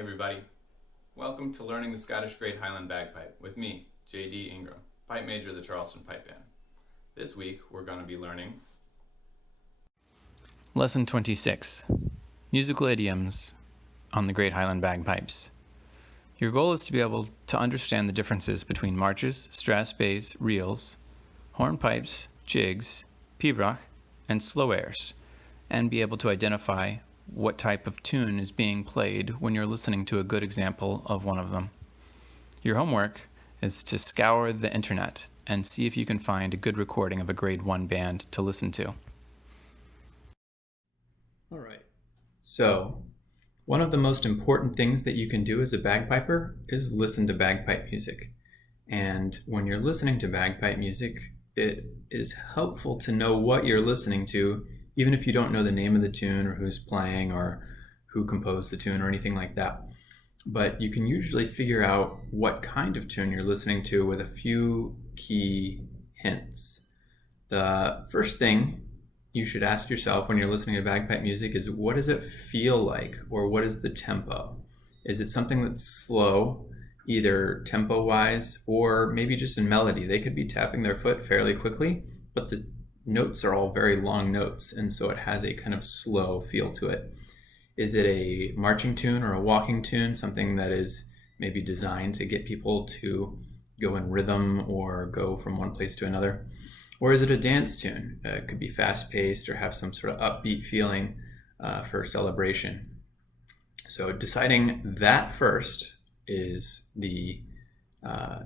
everybody. Welcome to Learning the Scottish Great Highland Bagpipe with me, J.D. Ingram, pipe major of the Charleston Pipe Band. This week we're going to be learning Lesson 26, Musical Idioms on the Great Highland Bagpipes. Your goal is to be able to understand the differences between marches, strathspeys, reels, hornpipes, jigs, Piobaireachd, and slow airs, and be able to identify what type of tune is being played when you're listening to a good example of one of them. Your homework is to scour the internet and see if you can find a good recording of a grade 1 band to listen to. All right. So, one of the most important things that you can do as a bagpiper is listen to bagpipe music. And when you're listening to bagpipe music, it is helpful to know what you're listening to, even if you don't know the name of the tune or who's playing or who composed the tune or anything like that. But you can usually figure out what kind of tune you're listening to with a few key hints. The first thing you should ask yourself when you're listening to bagpipe music is, what does it feel like, or what is the tempo? Is it something that's slow, either tempo-wise or maybe just in melody? They could be tapping their foot fairly quickly, but the notes are all very long notes, and so it has a kind of slow feel to it. Is it a marching tune or a walking tune, something that is maybe designed to get people to go in rhythm or go from one place to another? Or is it a dance tune? It could be fast-paced or have some sort of upbeat feeling for celebration. So deciding that first is the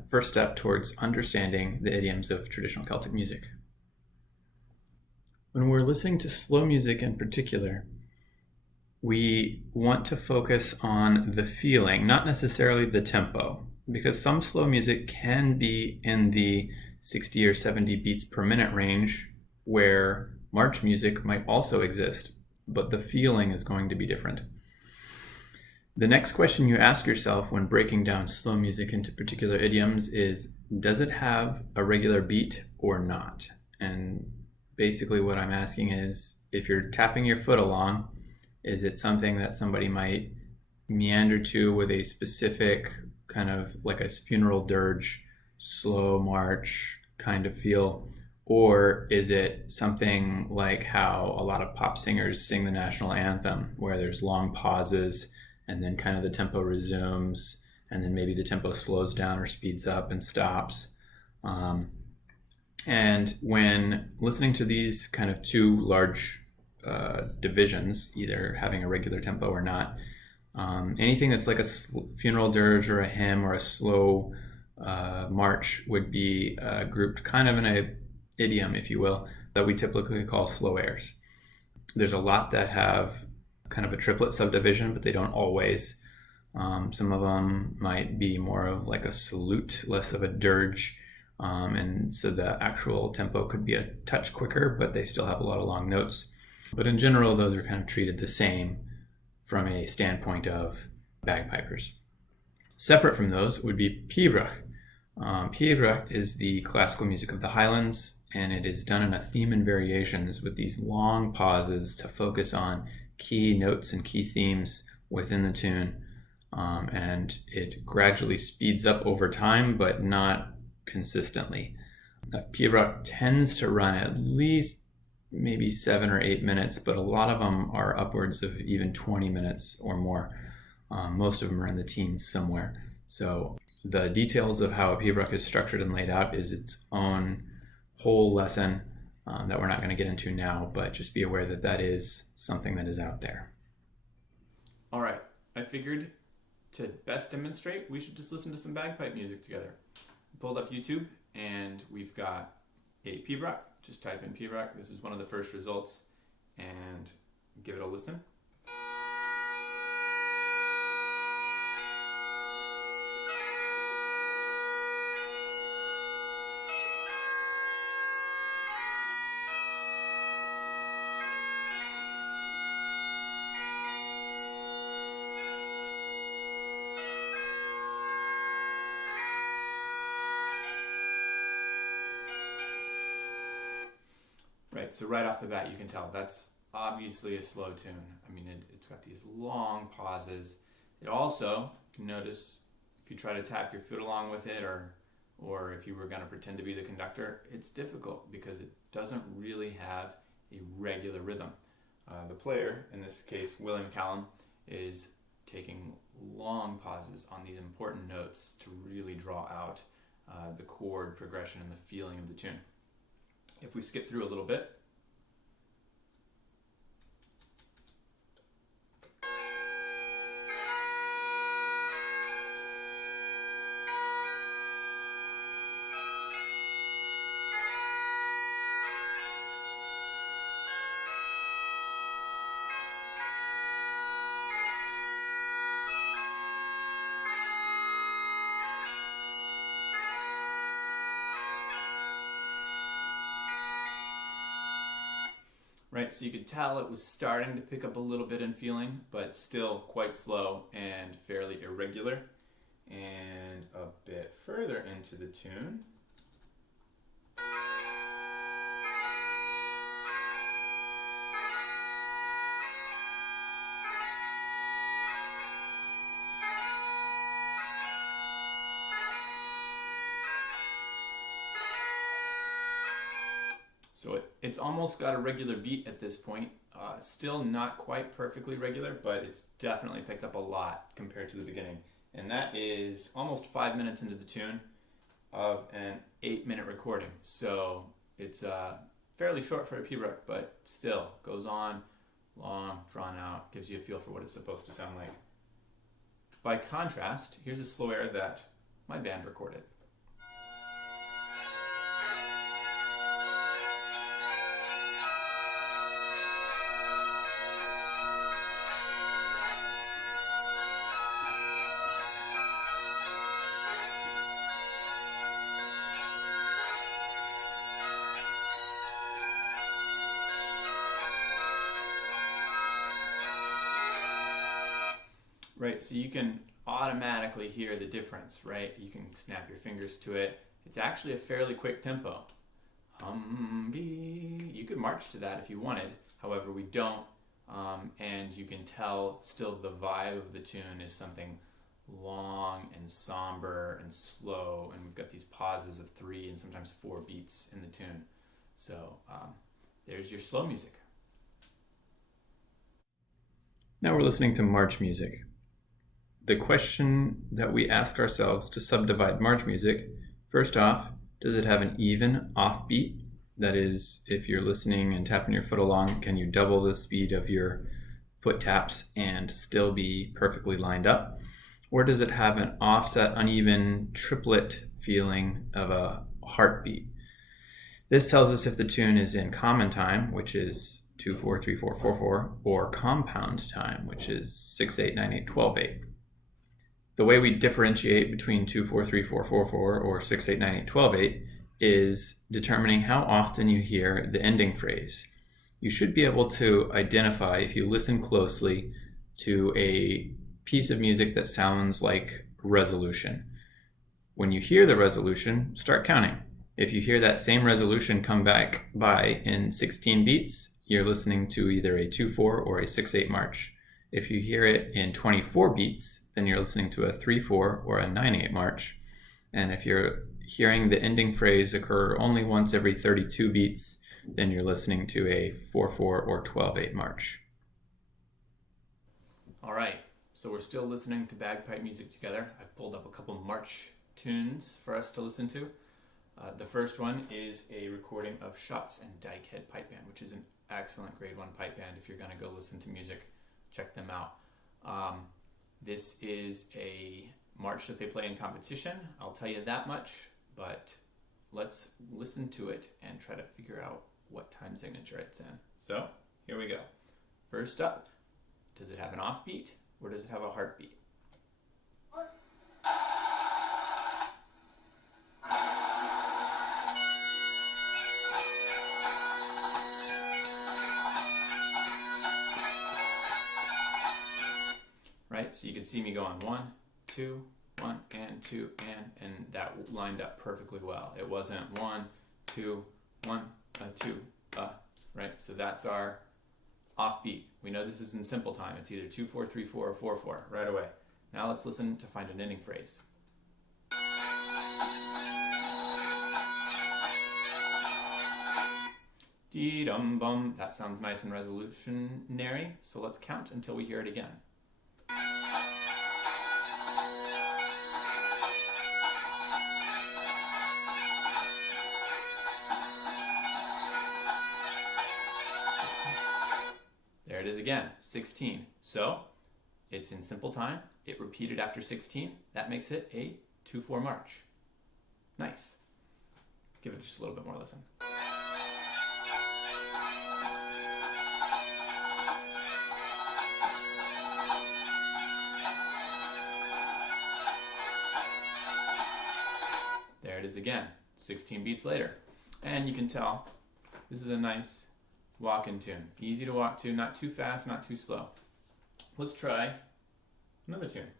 first step towards understanding the idioms of traditional Celtic music. When we're listening to slow music in particular, we want to focus on the feeling, not necessarily the tempo, because some slow music can be in the 60 or 70 beats per minute range, where march music might also exist, but the feeling is going to be different. The next question you ask yourself when breaking down slow music into particular idioms is, does it have a regular beat or not? And basically what I'm asking is, if you're tapping your foot along, is it something that somebody might meander to with a specific kind of like a funeral dirge, slow march kind of feel? Or is it something like how a lot of pop singers sing the national anthem, where there's long pauses and then kind of the tempo resumes, and then maybe the tempo slows down or speeds up and stops? And when listening to these kind of two large divisions, either having a regular tempo or not, anything that's like a funeral dirge or a hymn or a slow march would be grouped kind of in a idiom, if you will, that we typically call slow airs. There's a lot that have kind of a triplet subdivision, but they don't always. Some of them might be more of like a salute, less of a dirge. And so the actual tempo could be a touch quicker, but they still have a lot of long notes. But in general, those are kind of treated the same from a standpoint of bagpipers. Separate from those would be Piobaireachd. Piobaireachd is the classical music of the Highlands, and it is done in a theme and variations with these long pauses to focus on key notes and key themes within the tune. And it gradually speeds up over time, but not consistently. Piobaireachd tends to run at least maybe 7 or 8 minutes, but a lot of them are upwards of even 20 minutes or more. Most of them are in the teens somewhere. So the details of how a Piobaireachd is structured and laid out is its own whole lesson that we're not going to get into now, but just be aware that that is something that is out there. All right, I figured to best demonstrate, we should just listen to some bagpipe music together. Pulled up YouTube, and we've got a Piobaireachd. Just type in Piobaireachd. This is one of the first results, and give it a listen. Right, so right off the bat you can tell that's obviously a slow tune. I mean, it's got these long pauses It also, you can notice if you try to tap your foot along with it, or if you were going to pretend to be the conductor, it's difficult because it doesn't really have a regular rhythm. The player, in this case William Callum, is taking long pauses on these important notes to really draw out the chord progression and the feeling of the tune. If we skip through a little bit, right, so you could tell it was starting to pick up a little bit in feeling, but still quite slow and fairly irregular. And a bit further into the tune, so it's almost got a regular beat at this point. Still not quite perfectly regular, but it's definitely picked up a lot compared to the beginning. And that is almost 5 minutes into the tune of an 8-minute recording. So it's fairly short for a Piobaireachd, but still goes on, long, drawn out, gives you a feel for what it's supposed to sound like. By contrast, here's a slow air that my band recorded. Right, so you can automatically hear the difference, right? You can snap your fingers to it. It's actually a fairly quick tempo. Hum-bee. You could march to that if you wanted. However, we don't. And you can tell still the vibe of the tune is something long and somber and slow. And we've got these pauses of 3 and sometimes 4 beats in the tune. So there's your slow music. Now we're listening to march music. The question that we ask ourselves to subdivide march music, first off, does it have an even offbeat? That is, if you're listening and tapping your foot along, can you double the speed of your foot taps and still be perfectly lined up? Or does it have an offset, uneven triplet feeling of a heartbeat? This tells us if the tune is in common time, which is 2/4-3/4-4/4, or compound time, which is 6/8-9/8-12/8. The way we differentiate between 2/4-3/4-4/4 or 6/8-9/8-12/8 is determining how often you hear the ending phrase. You should be able to identify, if you listen closely, to a piece of music that sounds like resolution. When you hear the resolution, start counting. If you hear that same resolution come back by in 16 beats, you're listening to either a 2/4 or a 6/8 march. If you hear it in 24 beats, then you're listening to a 3/4 or a 9/8 march. And if you're hearing the ending phrase occur only once every 32 beats, then you're listening to a 4/4 or 12/8 march. All right, so we're still listening to bagpipe music together. I've pulled up a couple march tunes for us to listen to. The first one is a recording of Shotts and Dykehead Pipe Band, which is an excellent grade 1 pipe band. If you're going to go listen to music, check them out. This is a march that they play in competition, I'll tell you that much, but let's listen to it and try to figure out what time signature it's in. So, here we go. First up, does it have an offbeat or does it have a heartbeat? Right, so you can see me going 1, 2, 1, and 2, and that lined up perfectly well. It wasn't 1, 2, 1, 2, right? So that's our offbeat. We know this is in simple time. It's either 2/4, 3/4, or 4/4 right away. Now let's listen to find an ending phrase. Dee-dum-bum. That sounds nice and resolutionary, so let's count until we hear it again. There it is again, 16. So it's in simple time. It repeated after 16. That makes it a 2/4 march. Nice. Give it just a little bit more listen. There it is again, 16 beats later. And you can tell this is a nice walk-in tune. Easy to walk to, not too fast, not too slow. Let's try another tune.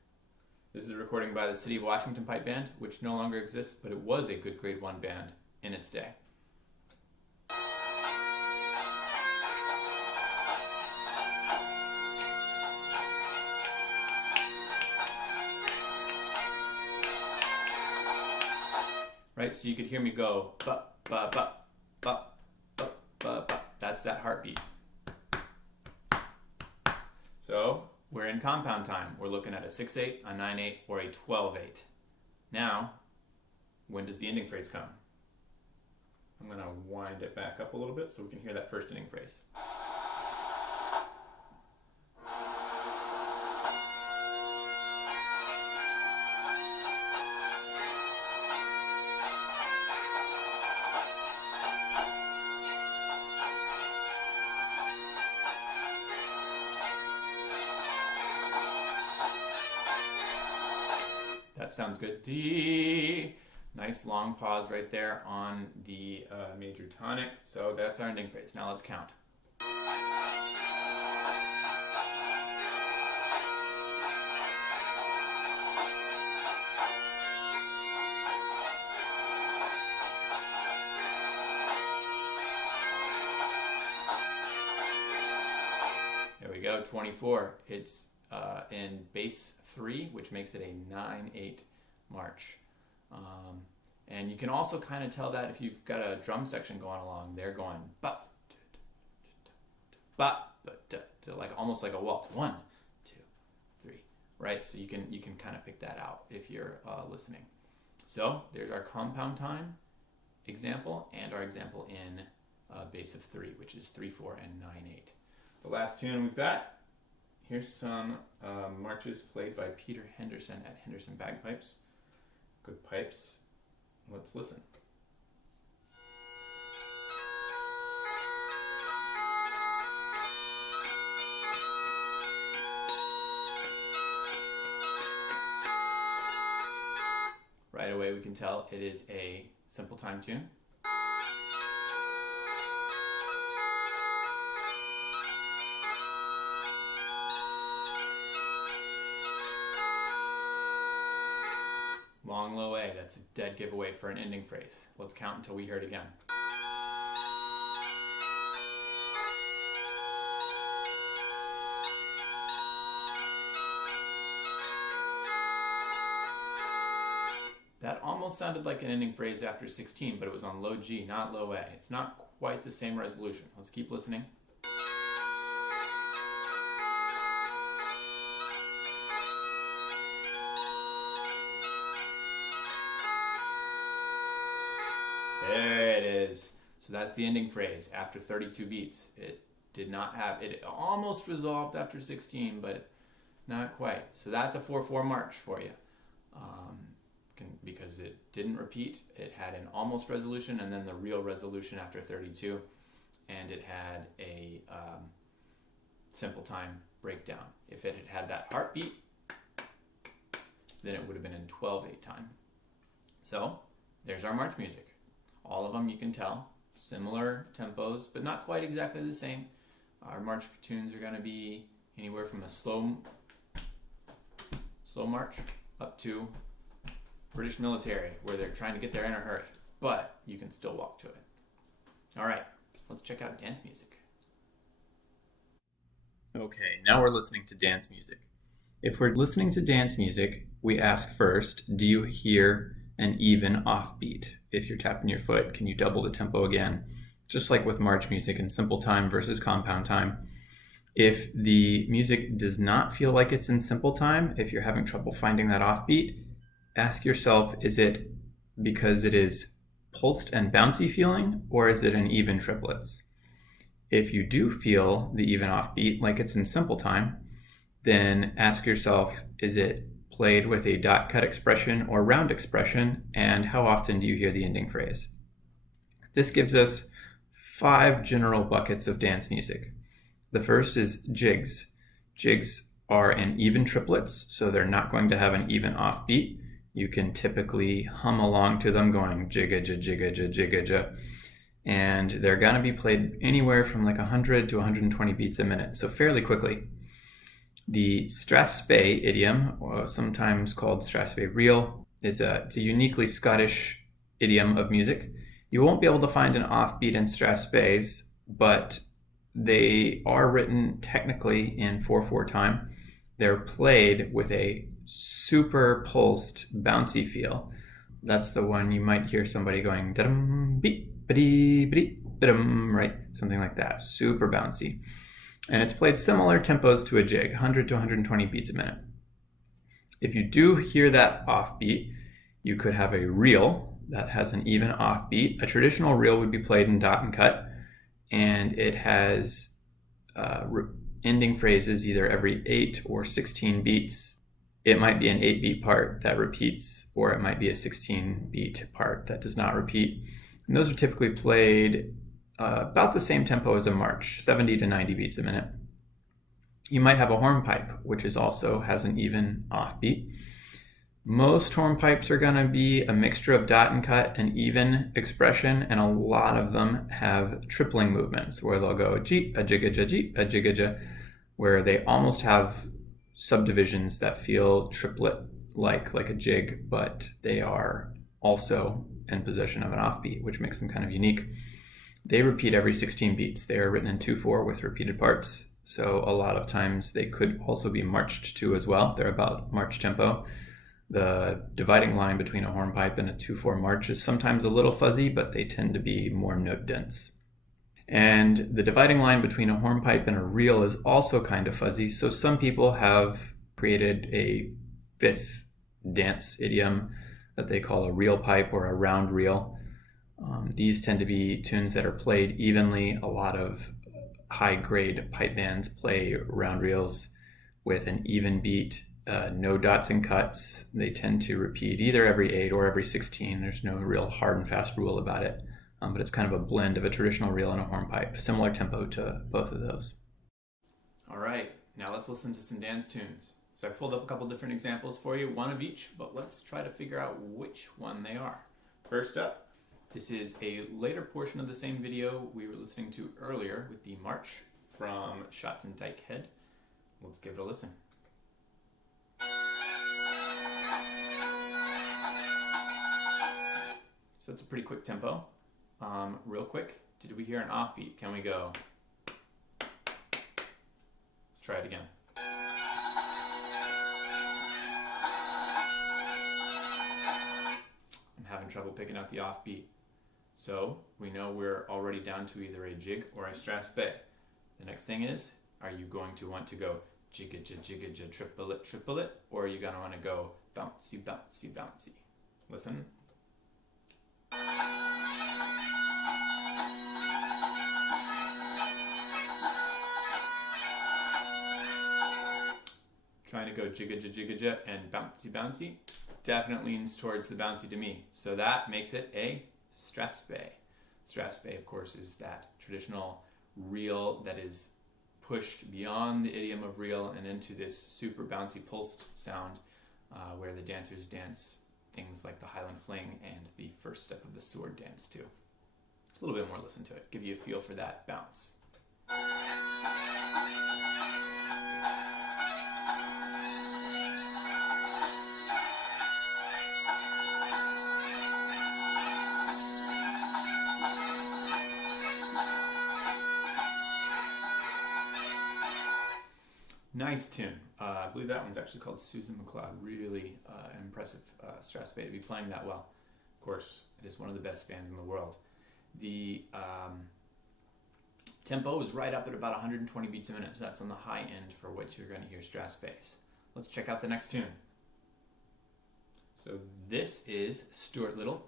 This is a recording by the City of Washington Pipe Band, which no longer exists, but it was a good grade 1 band in its day. Right, so you could hear me go ba ba ba ba ba ba ba. That's that heartbeat. So we're in compound time. We're looking at a 6/8, a 9/8, or a 12/8. Now, when does the ending phrase come? I'm gonna wind it back up a little bit so we can hear that first ending phrase. That sounds good. D. Nice long pause right there on the major tonic. So that's our ending phrase. Now let's count. There we go, 24. It's in bass 3, which makes it a 9/8 march. And you can also kind of tell that if you've got a drum section going along, they're going ba, ba, like almost like a waltz. 1, 2, 3, right? So you can kind of pick that out if you're listening. So there's our compound time example and our example in bass of 3, which is 3/4 and 9/8. The last tune we've got. Here's some marches played by Peter Henderson at Henderson Bagpipes. Good pipes. Let's listen. Right away we can tell it is a simple time tune. Long, low A, that's a dead giveaway for an ending phrase. Let's count until we hear it again. That almost sounded like an ending phrase after 16, but it was on low G, not low A. It's not quite the same resolution. Let's keep listening. There it is. So that's the ending phrase after 32 beats. It did not have, it almost resolved after 16, but not quite. So that's a 4/4 march for you. Because it didn't repeat, it had an almost resolution and then the real resolution after 32, and it had a simple time breakdown. If it had had that heartbeat, then it would have been in 12/8 time. So there's our march music. All of them, you can tell, similar tempos, but not quite exactly the same. Our march tunes are going to be anywhere from a slow march up to British military, where they're trying to get there in a hurry, but you can still walk to it. All right, let's check out dance music. Okay, now we're listening to dance music. If we're listening to dance music, we ask first, do you hear an even offbeat? If you're tapping your foot, can you double the tempo again? Just like with march music in simple time versus compound time. If the music does not feel like it's in simple time, if you're having trouble finding that offbeat, ask yourself, is it because it is pulsed and bouncy feeling, or is it an even triplets? If you do feel the even offbeat like it's in simple time, then ask yourself, is it played with a dot cut expression or round expression, and how often do you hear the ending phrase? This gives us 5 general buckets of dance music. The first is jigs. Jigs are in even triplets, so they're not going to have an even offbeat. You can typically hum along to them going jigga-ja, jigga-ja, jigga-ja. And they're going to be played anywhere from like 100 to 120 beats a minute, so fairly quickly. The Strathspey idiom, or sometimes called Strathspey reel, it's a uniquely Scottish idiom of music. You won't be able to find an offbeat in Strathspeys, but they are written technically in 4/4 time. They're played with a super pulsed, bouncy feel. That's the one you might hear somebody going da-dum, beep, ba-dee, ba-dee, ba-dum, right? Something like that, super bouncy. And it's played similar tempos to a jig, 100 to 120 beats a minute. If you do hear that offbeat, you could have a reel that has an even offbeat. A traditional reel would be played in dot and cut, and it has ending phrases either every 8 or 16 beats. It might be an 8-beat part that repeats, or it might be a 16-beat part that does not repeat. And those are typically played about the same tempo as a march, 70 to 90 beats a minute. You might have a hornpipe, which also has an even offbeat. Most hornpipes are going to be a mixture of dot and cut and even expression, and a lot of them have tripling movements where they'll go a jeep, a jigga-ja, jeep, a jigga-ja, where they almost have subdivisions that feel triplet-like a jig, but they are also in possession of an offbeat, which makes them kind of unique. They repeat every 16 beats. They are written in 2/4 with repeated parts, so a lot of times they could also be marched to as well. They're about march tempo. The dividing line between a hornpipe and a 2/4 march is sometimes a little fuzzy, but they tend to be more note dense. And the dividing line between a hornpipe and a reel is also kind of fuzzy, so some people have created a 5th dance idiom that they call a reel pipe or a round reel. These tend to be tunes that are played evenly. A lot of high-grade pipe bands play round reels with an even beat, no dots and cuts. They tend to repeat either every 8 or every 16. There's no real hard and fast rule about it, but it's kind of a blend of a traditional reel and a hornpipe. Similar tempo to both of those. All right, now let's listen to some dance tunes. So I've pulled up a couple different examples for you, one of each, but let's try to figure out which one they are. First up, this is a later portion of the same video we were listening to earlier with the march from Shots and Dyke Head. Let's give it a listen. So it's a pretty quick tempo. Real quick, did we hear an offbeat? Can we go? Let's try it again. I'm having trouble picking out the offbeat. So we know we're already down to either a jig or a strathspey. The next thing is, are you going to want to go jigga-ja, jigga-ja, triple it, or are you going to want to go bouncy, bouncy, bouncy? Listen. Trying to go jigga-ja, jigga-ja, and bouncy, bouncy definitely leans towards the bouncy to me. So that makes it a Strathspey. Strathspey, of course, is that traditional reel that is pushed beyond the idiom of reel and into this super bouncy pulsed sound where the dancers dance things like the Highland fling and the first step of the sword dance too. A little bit more listen to it, give you a feel for that bounce. Nice tune. believe that one's actually called Susan McLeod. Really impressive Strathspey to be playing that well. Of course, it is one of the best bands in the world. The tempo is right up at about 120 beats a minute, so that's on the high end for what you're going to hear Strathspeys. Let's check out the next tune. So this is Stuart Little,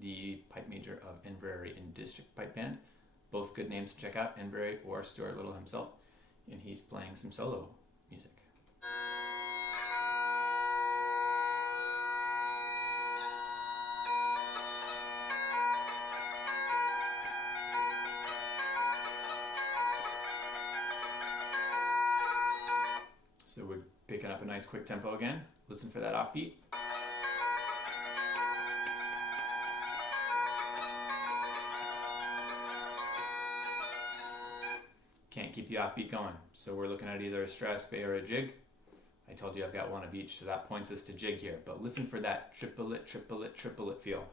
the pipe major of Inverary and District Pipe Band. Both good names to check out, Inverary or Stuart Little himself. And he's playing some solo music. So we're picking up a nice quick tempo again. Listen for that offbeat. Can't keep the offbeat going, so we're looking at either a Strathspey or a jig. I told you I've got one of each, so that points us to jig here. But listen for that triplet, triplet, triplet feel.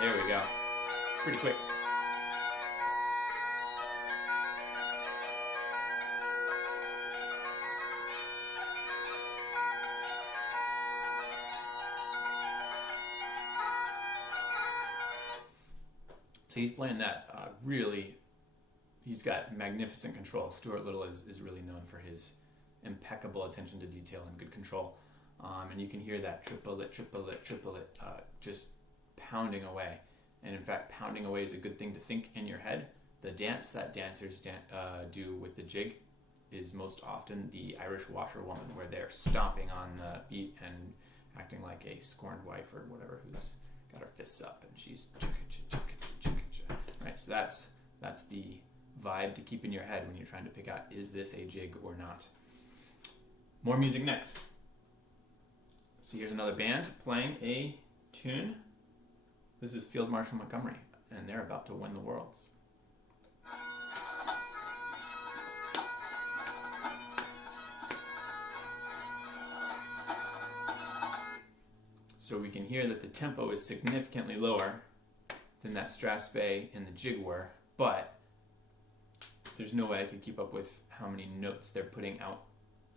There we go. It's pretty quick. So he's playing that really, he's got magnificent control. Stuart Little is really known for his impeccable attention to detail and good control. And you can hear that triplet, triplet, triplet just pounding away. And in fact, pounding away is a good thing to think in your head. The dance that dancers do with the jig is most often the Irish washerwoman, where they're stomping on the beat and acting like a scorned wife or whatever who's got her fists up and she's right. So that's the vibe to keep in your head when you're trying to pick out, is this a jig or not? More music next. So here's another band playing a tune. This is Field Marshal Montgomery, and they're about to win the Worlds. So we can hear that the tempo is significantly lower than that Strathspey and the jig were, but there's no way I could keep up with how many notes they're putting out.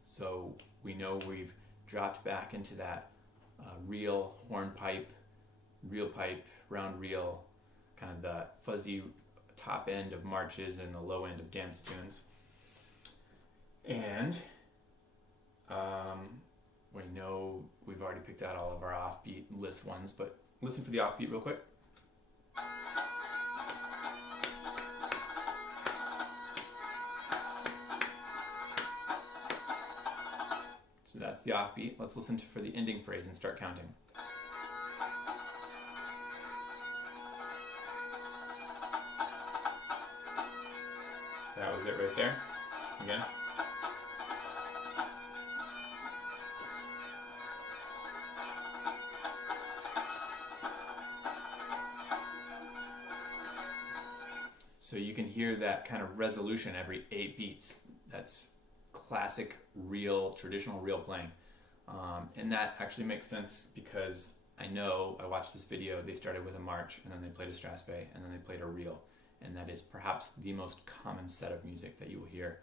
So we know we've dropped back into that real hornpipe, real pipe, round reel, kind of the fuzzy top end of marches and the low end of dance tunes. And we know we've already picked out all of our offbeat list ones, but listen for the offbeat real quick. So that's the offbeat. Let's listen for the ending phrase and start counting. That was it right there. Again. So you can hear that kind of resolution every 8 beats. That's classic, real, traditional reel playing. And that actually makes sense because I watched this video, they started with a march and then they played a Strathspey and then they played a reel. And that is perhaps the most common set of music that you will hear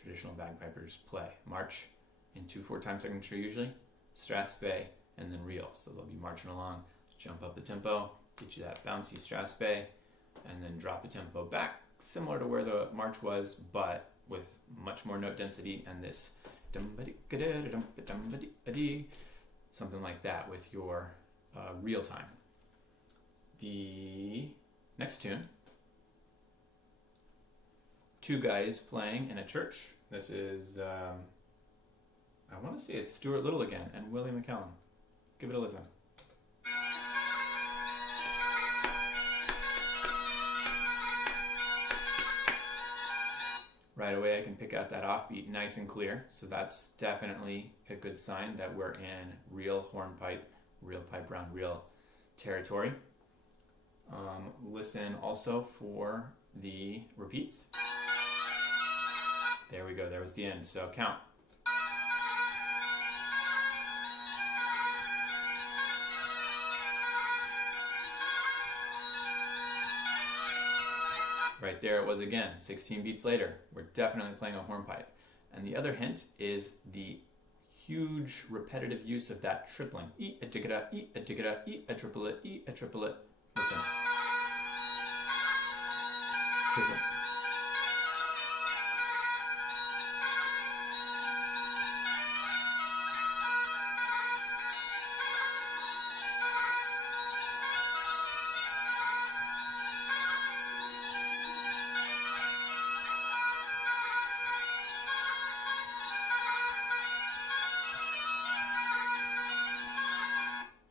traditional bagpipers play. March in 2/4 time signature usually, Strathspey, and then reel. So they'll be marching along, jump up the tempo, get you that bouncy Strathspey, and then drop the tempo back, similar to where the march was, but with much more note density and this something like that with your reel time. The next tune, two guys playing in a church. This is, I want to say it's Stuart Little again and Willie McCallum. Give it a listen. Right away I can pick out that offbeat nice and clear, so that's definitely a good sign that we're in real hornpipe, real pipe round reel territory. Listen also for the repeats. There we go. There was the end. So count. Right there it was again, 16 beats later. We're definitely playing a hornpipe. And the other hint is the huge repetitive use of that tripling. E a ticketa, e a ticketa, e a triplet, e a triplet. Listen. Triplet.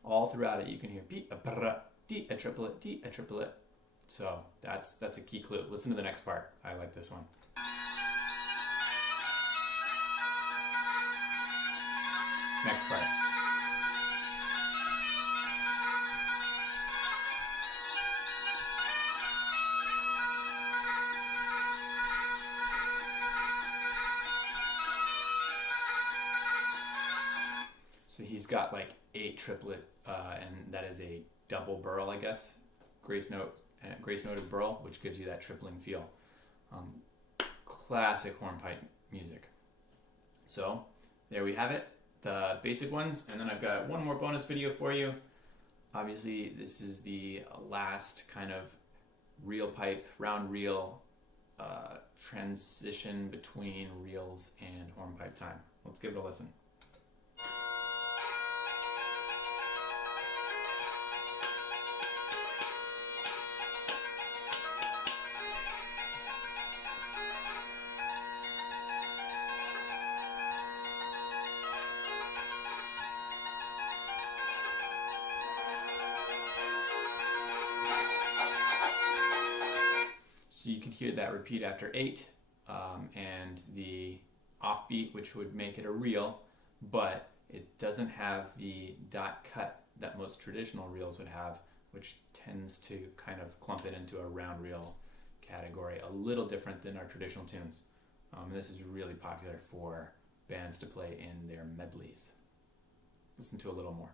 All throughout it, you can hear B a brr, D a triplet, D a triplet. So that's a key clue. Listen to the next part. I like this one. Next part. So he's got like a triplet, and that is a double burl, I guess. Grace noted burl, which gives you that tripling feel. Classic hornpipe music. So there we have it, the basic ones, and then I've got one more bonus video for you. Obviously, this is the last kind of reel pipe, round reel transition between reels and hornpipe time. Let's give it a listen. So you can hear that repeat after 8, and the offbeat, which would make it a reel, but it doesn't have the dot cut that most traditional reels would have, which tends to kind of clump it into a round reel category, a little different than our traditional tunes. This is really popular for bands to play in their medleys. Listen to a little more.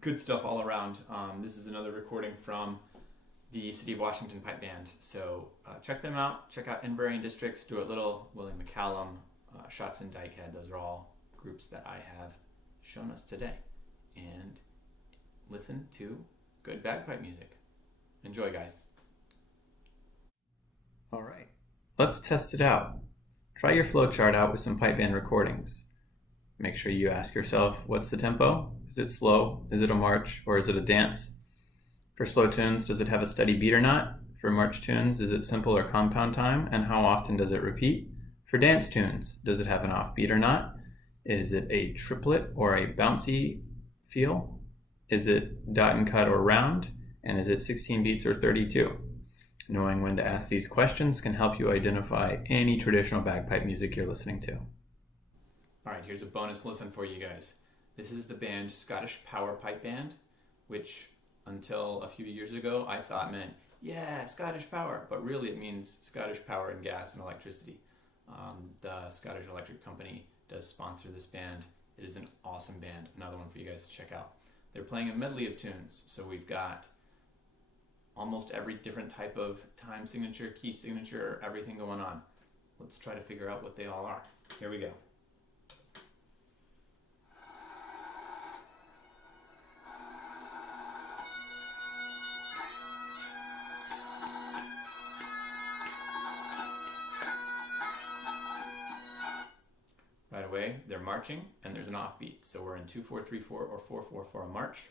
Good stuff all around. This is another recording from the City of Washington Pipe Band. So check them out. Check out Inveraray District, Stuart Little, William McCallum, Shots and Dykehead. Those are all groups that I have shown us today. And listen to good bagpipe music. Enjoy, guys. All right, let's test it out. Try your flowchart out with some pipe band recordings. Make sure you ask yourself, what's the tempo? Is it slow? Is it a march? Or is it a dance? For slow tunes, does it have a steady beat or not? For march tunes, is it simple or compound time? And how often does it repeat? For dance tunes, does it have an offbeat or not? Is it a triplet or a bouncy feel? Is it dot and cut or round? And is it 16 beats or 32? Knowing when to ask these questions can help you identify any traditional bagpipe music you're listening to. All right, here's a bonus listen for you guys. This is the band Scottish Power Pipe Band, which until a few years ago I thought meant, yeah, Scottish Power, but really it means Scottish Power and Gas and Electricity. The Scottish Electric Company does sponsor this band. It is an awesome band, another one for you guys to check out. They're playing a medley of tunes, so we've got almost every different type of time signature, key signature, everything going on. Let's try to figure out what they all are. Here we go. Right away, they're marching, and there's an offbeat. So we're in 2/4-3/4 or 4/4 a march.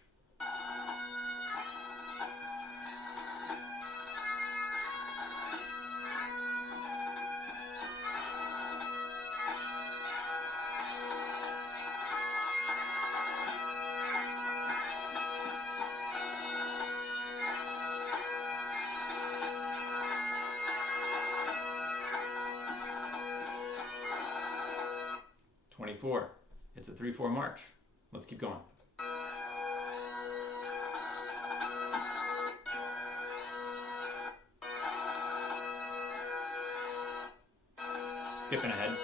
24. It's a 3/4 march. Let's keep going. Skipping ahead.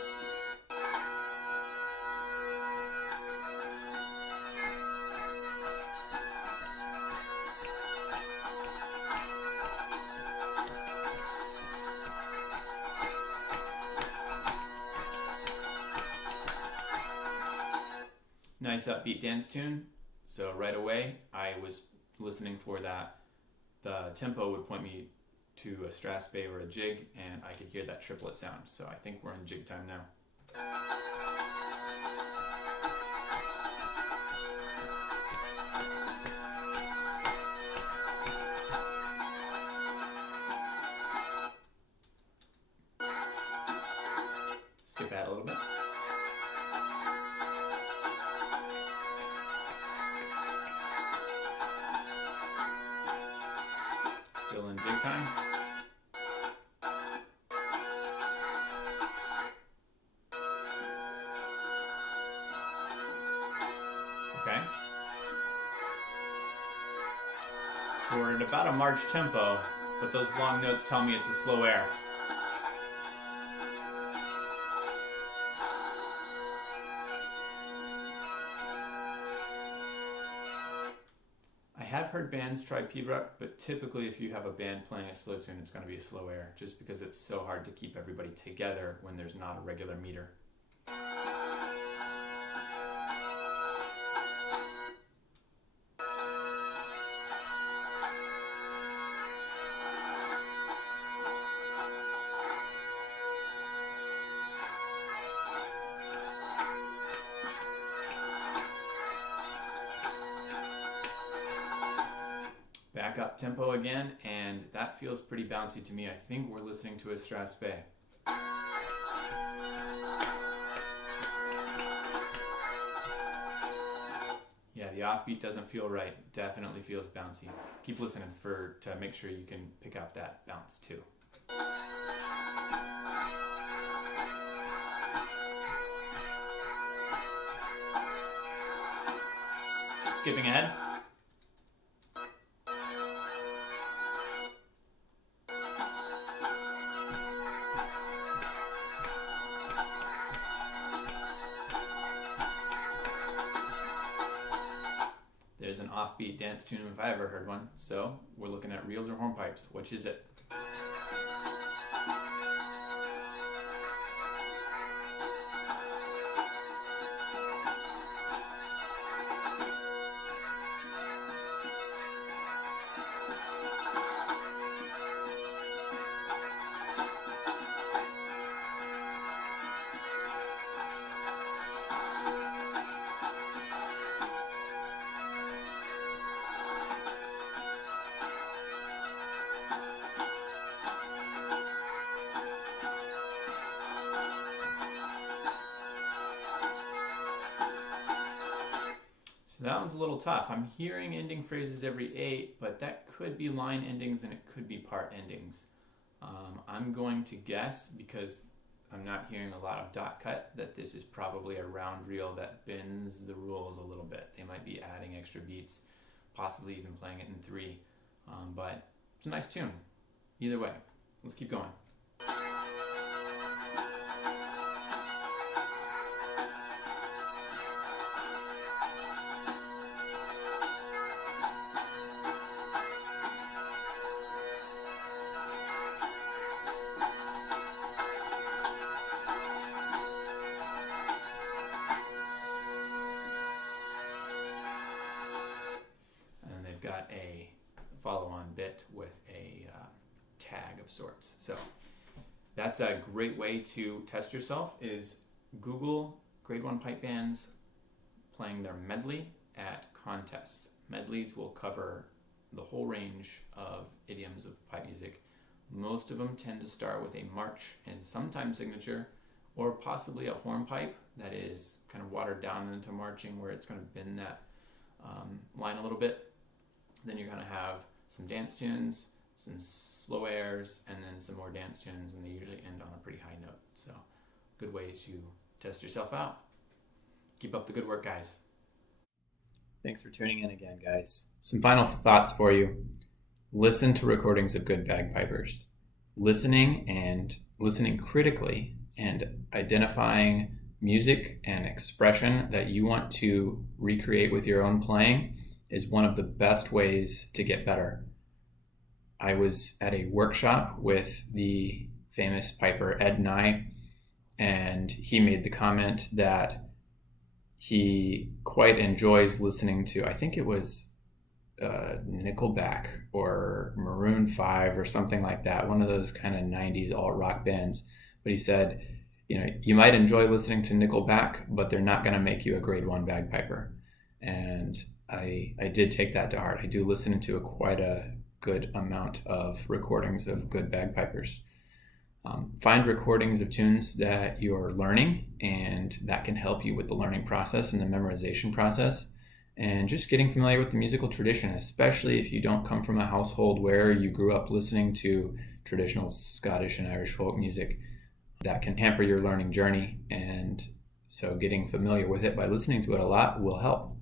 Nice upbeat dance tune. So right away, I was listening for that. The tempo would point me to a Strathspey or a jig, and I could hear that triplet sound. So I think we're in jig time now. Skip that a little bit. Still in jig time. Okay. So we're at about a march tempo, but those long notes tell me it's a slow air. I have heard bands try Piobaireachd, but typically if you have a band playing a slow tune, it's going to be a slow air, just because it's so hard to keep everybody together when there's not a regular meter. Back up tempo again, and that feels pretty bouncy to me. I think we're listening to a Strathspey. Yeah, the offbeat doesn't feel right. Definitely feels bouncy. Keep listening to make sure you can pick out that bounce too. Skipping ahead. There's an offbeat dance tune if I ever heard one. So we're looking at reels or hornpipes. Which is it? So that one's a little tough. I'm hearing ending phrases every 8, but that could be line endings and it could be part endings. I'm going to guess, because I'm not hearing a lot of dot cut, that this is probably a round reel that bends the rules a little bit. They might be adding extra beats, possibly even playing it in 3. But it's a nice tune. Either way, let's keep going. Got a follow-on bit with a tag of sorts. So that's a great way to test yourself, is Google grade 1 pipe bands playing their medley at contests. Medleys will cover the whole range of idioms of pipe music. Most of them tend to start with a march and sometimes signature, or possibly a hornpipe that is kind of watered down into marching, where it's going to bend that line a little bit. Then you're going to have some dance tunes, some slow airs, and then some more dance tunes, and they usually end on a pretty high note. So good way to test yourself out. Keep up the good work, guys. Thanks for tuning in again, guys. Some final thoughts for you. Listen to recordings of good bagpipers. Listening critically and identifying music and expression that you want to recreate with your own playing is one of the best ways to get better. I was at a workshop with the famous piper Ed Nye, and he made the comment that he quite enjoys listening to, I think it was Nickelback or Maroon 5 or something like that, one of those kind of 90s alt-rock bands. But he said, you might enjoy listening to Nickelback, but they're not going to make you a grade 1 bagpiper. And I did take that to heart. I do listen to quite a good amount of recordings of good bagpipers. Find recordings of tunes that you're learning, and that can help you with the learning process and the memorization process, and just getting familiar with the musical tradition, especially if you don't come from a household where you grew up listening to traditional Scottish and Irish folk music. That can hamper your learning journey, and so getting familiar with it by listening to it a lot will help.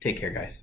Take care, guys.